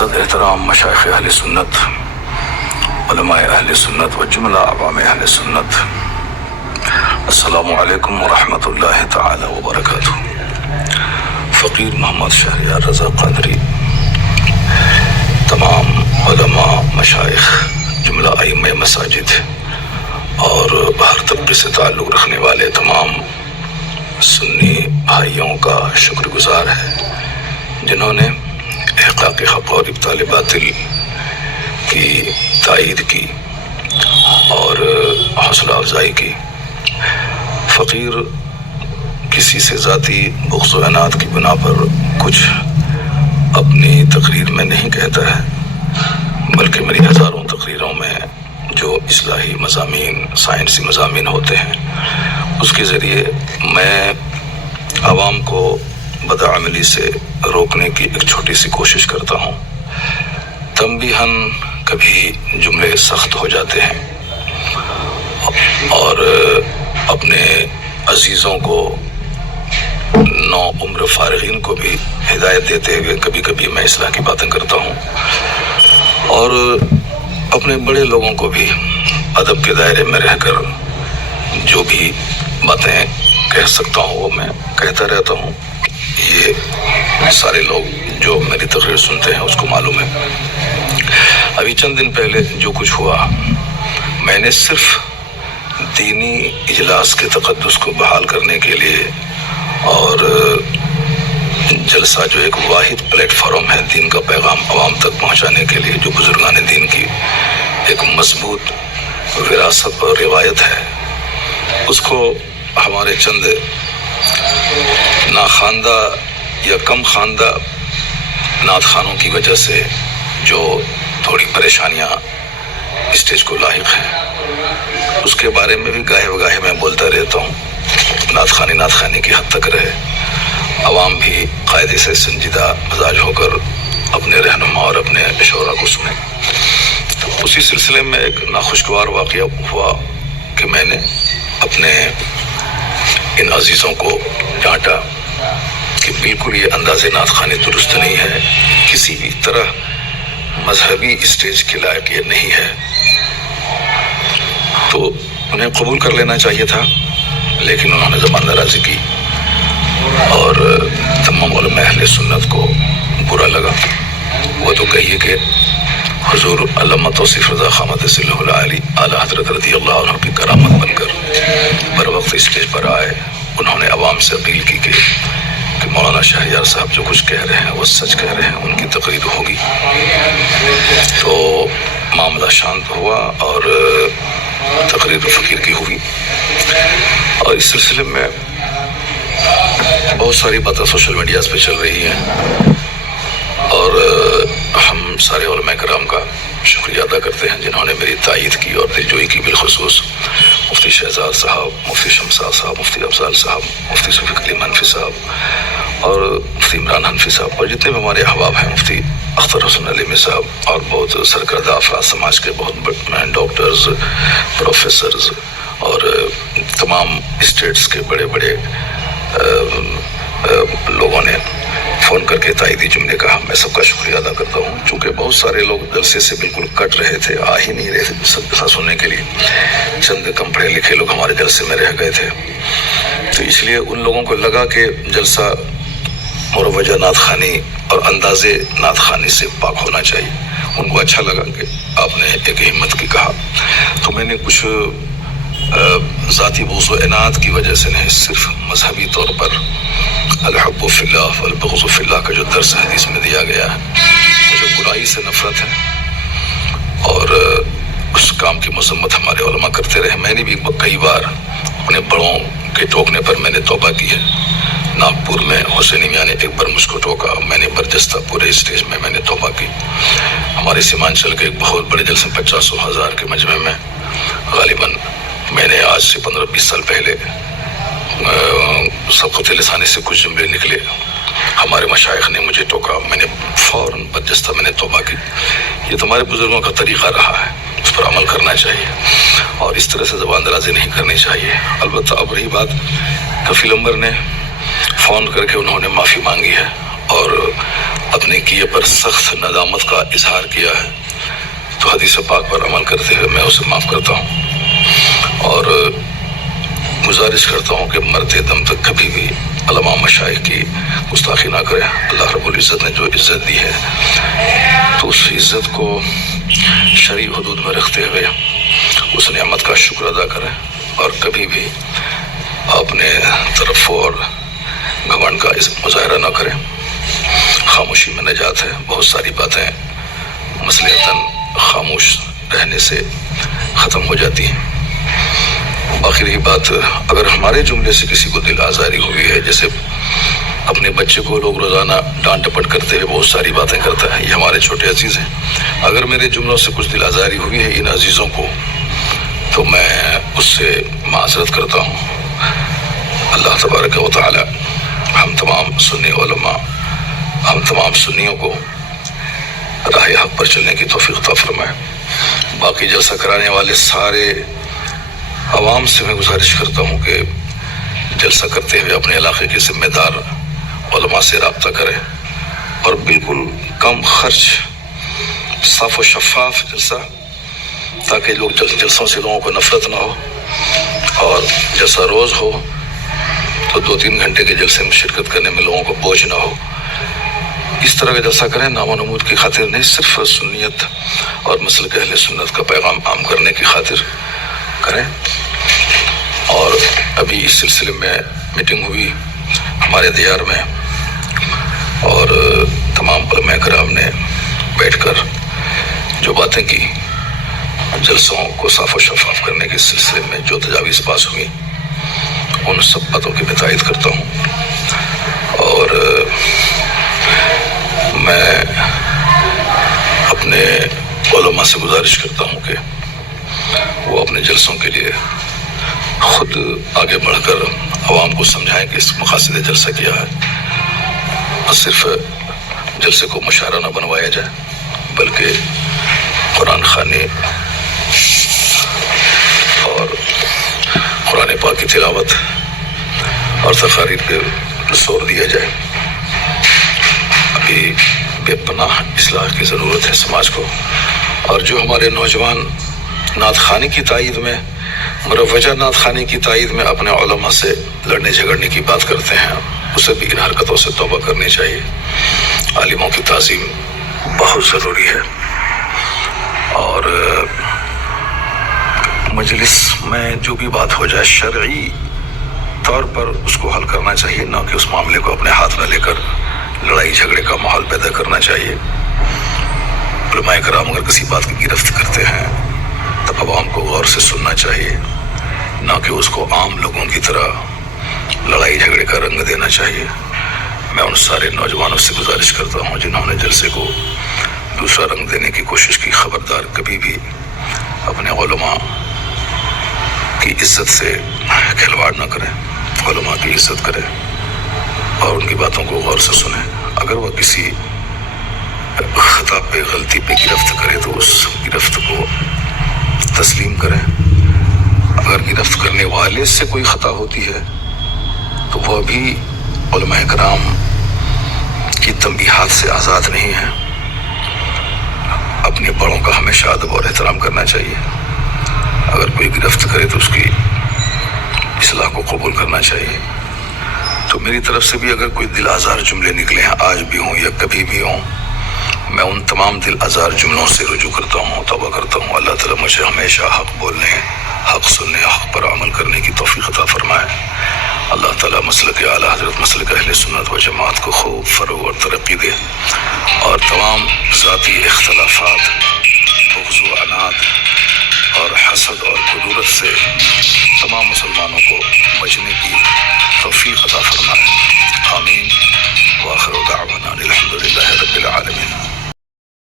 صد احترام مشائخ اہل سنت، علماء اہل سنت و جملہ عوام اہل سنت، السلام علیکم ورحمۃ اللہ تعالی وبرکاتہ۔ فقیر محمد شہریار رضا قادری، تمام علماء، مشائخ، جملہ ائمہ مساجد اور ہر طبقے سے تعلق رکھنے والے تمام سنی بھائیوں کا شکر گزار ہے جنہوں نے احقاق حق اور ابطال باطل کی تائید کی اور حوصلہ افزائی کی۔ فقیر کسی سے ذاتی بغض و عناد کی بنا پر کچھ اپنی تقریر میں نہیں کہتا ہے، بلکہ میری ہزاروں تقریروں میں جو اصلاحی مضامین، سائنسی مضامین ہوتے ہیں، اس کے ذریعے میں عوام کو بدعملی سے روکنے کی ایک چھوٹی سی کوشش کرتا ہوں۔ تنبیہاً کبھی جملے سخت ہو جاتے ہیں اور اپنے عزیزوں کو، نو عمر فارغین کو بھی ہدایت دیتے ہوئے کبھی کبھی میں اصلاح کی باتیں کرتا ہوں، اور اپنے بڑے لوگوں کو بھی ادب کے دائرے میں رہ کر جو بھی باتیں کہہ سکتا ہوں وہ میں کہتا رہتا ہوں۔ یہ سارے لوگ جو میری تقریر سنتے ہیں اس کو معلوم ہے۔ ابھی چند دن پہلے جو کچھ ہوا، میں نے صرف دینی اجلاس کے تقدس کو بحال کرنے کے لیے اور جلسہ جو ایک واحد پلیٹ فارم ہے دین کا پیغام عوام تک پہنچانے کے لیے، جو بزرگان دین کی ایک مضبوط وراثت اور روایت ہے، اس کو ہمارے چند ناخواندہ یا کم خواندہ نعت خوانوں کی وجہ سے جو تھوڑی پریشانیاں اسٹیج کو لاحق ہیں، اس کے بارے میں بھی گاہے بگاہے میں بولتا رہتا ہوں۔ نعت خوانی کی حد تک رہے، عوام بھی قاعدے سے سنجیدہ مزاج ہو کر اپنے رہنما اور اپنے شعراء کو سنیں۔ تو اسی سلسلے میں ایک ناخوشگوار واقعہ ہوا کہ میں نے اپنے ان عزیزوں کو ڈانٹا کہ بالکل یہ انداز نعت خوانی درست نہیں ہے، کسی بھی طرح مذہبی اسٹیج کے لائق یہ نہیں ہے۔ تو انہیں قبول کر لینا چاہیے تھا، لیکن انہوں نے زبان درازی کی اور تمام علماء اہل سنت کو برا لگا۔ وہ تو کہیے کہ حضور علامہ توصیف رضا خامد صلی اللہ علیہ اعلیٰ حضرت رضی اللہ عنہ کی کرامت بن کر بر وقت اسٹیج پر آئے۔ انہوں نے عوام سے اپیل کی کہ مولانا شہریار صاحب جو کچھ کہہ رہے ہیں وہ سچ کہہ رہے ہیں، ان کی تقریر ہوگی۔ تو معاملہ شانت ہوا اور تقریر فقیر کی ہوئی، اور اس سلسلے میں بہت ساری باتیں سوشل میڈیاز پہ چل رہی ہیں، اور ہم سارے علماء کرام کا شکریہ ادا کرتے ہیں جنہوں نے میری تائید کی اور دلجوئی کی، بالخصوص مفتی شہزاد صاحب، مفتی شمساد صاحب، مفتی افضال صاحب، مفتی شفیق علیم حنفی صاحب اور مفتی عمران حنفی صاحب، اور جتنے بھی ہمارے احباب ہیں، مفتی اختر حسن علیمی صاحب اور بہت سرکردہ افراد سماج کے، بہت ڈاکٹرز، پروفیسرز اور تمام اسٹیٹس کے بڑے بڑے لوگوں نے فون کر کے تائیدی جملے کہا۔ میں سب کا شکریہ ادا کرتا ہوں، چونکہ بہت سارے لوگ جلسے سے بالکل کٹ رہے تھے، آ ہی نہیں رہے تھے سب سننے کے لیے۔ چند کم پڑھے لکھے لوگ ہمارے جلسے میں رہ گئے تھے، تو اس لیے ان لوگوں کو لگا کہ جلسہ مروجہ نعت خوانی اور انداز نعت خوانی سے پاک ہونا چاہیے۔ ان کو اچھا لگا کہ آپ نے ایک ہمت کی کہا، تو میں نے کچھ ذاتی بغض و عناد کی وجہ سے نہیں، صرف مذہبی طور پر الحب فی اللہ والبغض فی اللہ کا جو درس حدیث میں دیا گیا ہے، مجھے برائی سے نفرت ہے اور اس کام کی مذمت ہمارے علماء کرتے رہے۔ میں نے بھی کئی بار اپنے بڑوں کے ٹوکنے پر میں نے توبہ کی ہے۔ ناگپور میں حسینی میاں نے ایک بار مجھ کو ٹوکا، میں نے برجستہ پورے اسٹیج میں نے توبہ کی۔ ہمارے سیمانچل کے ایک بہت بڑے جلسے 50,000 کے مجمع میں غالباً میں نے آج سے 15-20 سال پہلے سبقت لسانی سے کچھ جملے نکلے، ہمارے مشائخ نے مجھے ٹوکا، میں نے فوراً برجستہ میں نے توبہ کی۔ یہ تمہارے بزرگوں کا طریقہ رہا ہے، اس پر عمل کرنا چاہیے اور اس طرح سے زبان درازی نہیں کرنی چاہیے۔ البتہ اب رہی بات، کفیل امبر نے فون کر کے انہوں نے معافی مانگی ہے اور اپنے کیے پر سخت ندامت کا اظہار کیا ہے تو حدیث پاک پر عمل کرتے ہوئے میں اسے معاف کرتا ہوں اور گزارش کرتا ہوں کہ مرتے دم تک کبھی بھی علماء مشائخ کی گستاخی نہ کرے۔ اللہ رب العزت نے جو عزت دی ہے تو اس عزت کو شرعی حدود میں رکھتے ہوئے اس نعمت کا شکر ادا کریں اور کبھی بھی اپنے طرف اور گھمنڈ کا مظاہرہ نہ کریں۔ خاموشی میں نجات ہے۔ بہت ساری باتیں مصلحتاً خاموش رہنے سے ختم ہو جاتی ہیں۔ باقی رہی بات، اگر ہمارے جملے سے کسی کو دل آزاری ہوئی ہے، جیسے اپنے بچے کو لوگ روزانہ ڈانٹ ڈپٹ کرتے ہوئے بہت ساری باتیں کرتا ہے، یہ ہمارے چھوٹے عزیز ہیں، اگر میرے جملوں سے کچھ دل آزاری ہوئی ہے ان عزیزوں کو تو میں اس سے معذرت کرتا ہوں۔ اللہ تبارک و تعالی ہم تمام سنی علماء، ہم تمام سنیوں کو راہ حق پر چلنے کی توفیق عطا فرمائے۔ باقی جلسہ کرانے والے سارے عوام سے میں گزارش کرتا ہوں کہ جلسہ کرتے ہوئے اپنے علاقے کے ذمہ دار علماء سے رابطہ کریں اور بالکل کم خرچ، صاف و شفاف جلسہ، تاکہ لوگ جلسوں سے لوگوں کو نفرت نہ ہو، اور جلسہ روز ہو تو 2-3 گھنٹے کے جلسے میں شرکت کرنے میں لوگوں کو بوجھ نہ ہو۔ اس طرح کا جلسہ کریں، نام و نمود کی خاطر نہیں، صرف سنیت اور مسلک اہل سنت کا پیغام عام کرنے کی خاطر کریں۔ اور ابھی اس سلسلے میں میٹنگ ہوئی ہمارے دیار میں اور تمام علماء کرام نے بیٹھ کر جو باتیں کی، جلسوں کو صاف و شفاف کرنے کے سلسلے میں جو تجاویز پاس ہوئی، ان سب باتوں کی میں تائید کرتا ہوں۔ اور میں اپنے علماء سے گزارش کرتا ہوں کہ وہ اپنے جلسوں کے لیے خود آگے بڑھ کر عوام کو سمجھائیں کہ اس مقاصد جلسہ کیا ہے، اور صرف جلسے کو مشاعرہ نہ بنوایا جائے بلکہ قرآن خوانی اور قرآن پاک کی تلاوت اور تقاریر پہ زور دیا جائے۔ ابھی بے پناہ اصلاح کی ضرورت ہے سماج کو، اور جو ہمارے نوجوان نعت خوانی کی تائید میں، مروجہ نعت خوانی کی تائید میں اپنے علماء سے لڑنے جھگڑنے کی بات کرتے ہیں، اسے بھی ان حرکتوں سے توبہ کرنی چاہیے۔ عالموں کی تعظیم بہت ضروری ہے، اور مجلس میں جو بھی بات ہو جائے شرعی طور پر اس کو حل کرنا چاہیے، نہ کہ اس معاملے کو اپنے ہاتھ میں لے کر لڑائی جھگڑے کا ماحول پیدا کرنا چاہیے۔ علماء کرام اگر کسی بات کی گرفت کرتے ہیں تو عوام کو غور سے سننا چاہیے، نہ کہ اس کو عام لوگوں کی طرح لڑائی جھگڑے کا رنگ دینا چاہیے۔ میں ان سارے نوجوانوں سے گزارش کرتا ہوں جنہوں نے جلسے کو دوسرا رنگ دینے کی کوشش کی، خبردار کبھی بھی اپنے علماء کی عزت سے کھلواڑ نہ کریں، علماء کی عزت کریں اور ان کی باتوں کو غور سے سنیں۔ اگر وہ کسی خطا پہ، غلطی پہ گرفت کرے تو اس گرفت کو تسلیم کریں۔ اگر گرفت کرنے والے سے کوئی خطا ہوتی ہے تو وہ بھی علماء کرام کی تنبیہات سے آزاد نہیں ہے۔ اپنے بڑوں کا ہمیشہ ادب اور احترام کرنا چاہیے۔ اگر کوئی گرفت کرے تو اس کی اصلاح کو قبول کرنا چاہیے۔ تو میری طرف سے بھی اگر کوئی دل آزار جملے نکلے ہیں، آج بھی ہوں یا کبھی بھی ہوں، میں ان تمام دل آزار جملوں سے رجوع کرتا ہوں، توبہ کرتا ہوں۔ اللہ تعالیٰ مجھے ہمیشہ حق بولنے، حق سننے، حق پر عمل کرنے کی توفیق عطا فرمائے۔ اللہ تعالیٰ مسلک اعلیٰ حضرت مسلک اہل سنت و جماعت کو خوب فروغ اور ترقی دے، اور تمام ذاتی اختلافات، بغض و عناد اور حسد اور کدورت سے تمام مسلمانوں کو بچنے